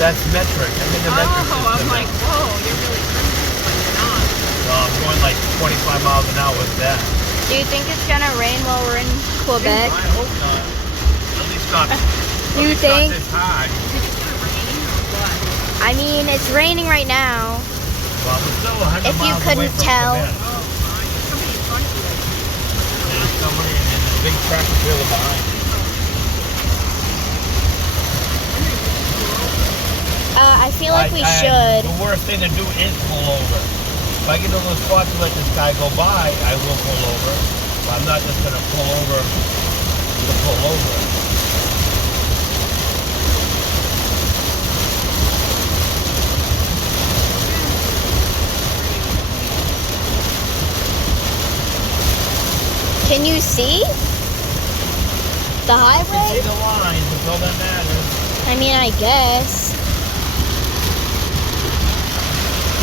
that's metric. I'm in the metric system. I'm like, now. whoa, you're really cruising, but you're not. Well, I'm going like 25 miles an hour with that. Do you think it's gonna rain while we're in Quebec? I hope not. At least not. You think? Not this high. You think it's gonna rain or what? I mean, it's raining right now. Well, we're still 100 If you miles away couldn't from tell. Quebec. Oh, my. There's somebody in front of you. There's somebody and there's a big tractor trailer behind. I feel like we should. The worst thing to do is pull over. If I get a little spot to let this guy go by, I will pull over. But I'm not just going to pull over to pull over. Can you see the You can see highway? the lines, that's all that matters. I mean, I guess.